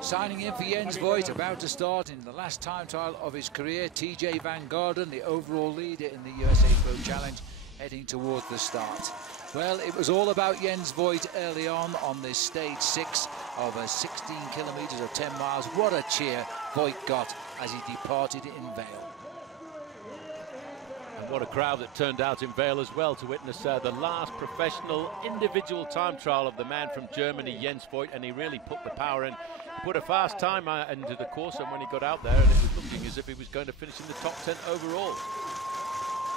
Signing in for Jens Voigt, about to start in the last time trial of his career. TJ Van Garderen, the overall leader in the USA Pro Challenge, heading towards the start. Well, it was all about Jens Voigt early on this stage 6 of 16 kilometres or 10 miles. What a cheer Voigt got as he departed in Vail. And what a crowd that turned out in Vail as well to witness the last professional individual time trial of the man from Germany, Jens Voigt, and he really put the power in, put a fast time into the course, and when he got out there, and it was looking as if he was going to finish in the top 10 overall.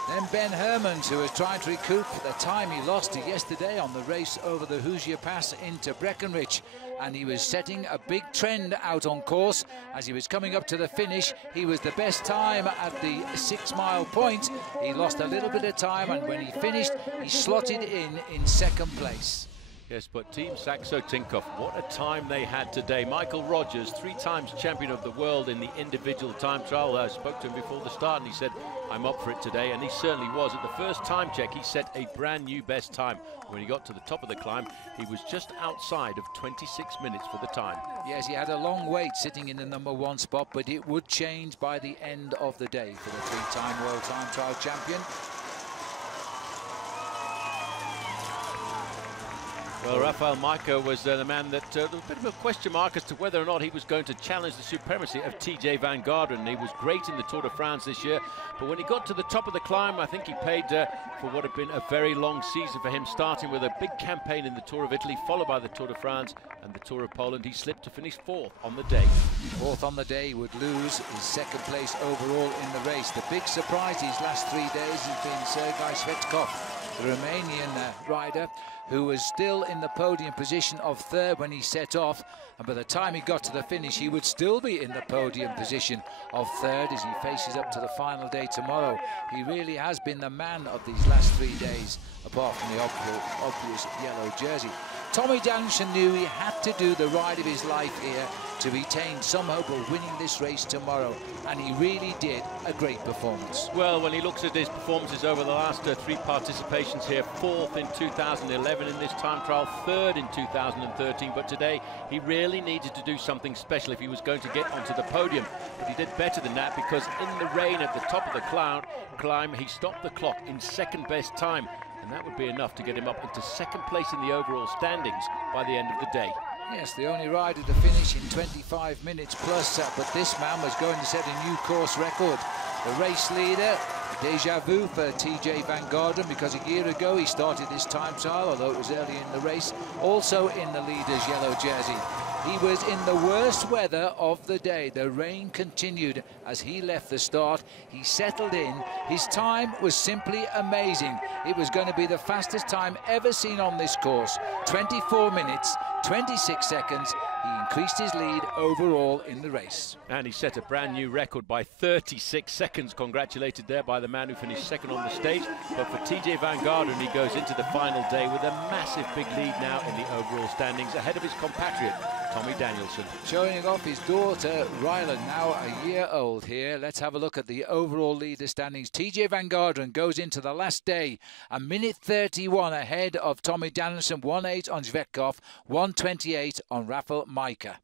Then Ben Hermans, who was trying to recoup the time he lost yesterday on the race over the Hoosier Pass into Breckenridge, and he was setting a big trend out on course. As he was coming up to the finish, he was the best time at the 6 mile point. He lost a little bit of time, and when he finished, he slotted in second place. Yes, but Team Saxo Tinkoff, what a time they had today. Michael Rogers, 3 times champion of the world in the individual time trial. I spoke to him before the start and he said, I'm up for it today, and he certainly was. At the first time check, he set a brand new best time. When he got to the top of the climb, he was just outside of 26 minutes for the time. Yes, he had a long wait sitting in the #1 spot, but it would change by the end of the day for the 3-time world time trial champion. Well, Rafael Majka was the man that there was a bit of a question mark as to whether or not he was going to challenge the supremacy of TJ Van Garderen. He was great in the Tour de France this year, but when he got to the top of the climb, I think he paid for what had been a very long season for him, starting with a big campaign in the Tour of Italy, followed by the Tour de France and the Tour of Poland. He slipped to finish 4th on the day. 4th on the day, he would lose his 2nd place overall in the race. The big surprise these last 3 days has been Sergei Svetkov, the Romanian rider, who was still in the podium position of 3rd when he set off, and by the time he got to the finish, he would still be in the podium position of 3rd as he faces up to the final day tomorrow. He really has been the man of these last 3 days, apart from the obvious yellow jersey. Tommy Danielson knew he had to do the ride of his life here to retain some hope of winning this race tomorrow, and he really did a great performance. Well, when he looks at his performances over the last 3 participations here, 4th in 2011 in this time trial, 3rd in 2013, but today he really needed to do something special if he was going to get onto the podium. But he did better than that, because in the rain at the top of the climb, he stopped the clock in 2nd best time, and that would be enough to get him up into 2nd place in the overall standings by the end of the day. Yes, the only rider to finish in 25 minutes plus, but this man was going to set a new course record. The race leader, déjà vu for TJ Van Garderen, because a year ago he started this time trial, although it was early in the race, also in the leader's yellow jersey. He was in the worst weather of the day. The rain continued as he left the start. He settled in. His time was simply amazing. It was going to be the fastest time ever seen on this course. 24 minutes, 26 seconds. He increased his lead overall in the race. And he set a brand new record by 36 seconds. Congratulated there by the man who finished 2nd on the stage. But for TJ Van Garderen, he goes into the final day with a massive big lead now in the overall standings, ahead of his compatriot, Tommy Danielson. Showing off his daughter, Rylan, now a year old here. Let's have a look at the overall leader standings. TJ Van Garderen goes into the last day a minute 31 ahead of Tommy Danielson, 1:08 on Svetkov, 1:28 on Rafael Majka.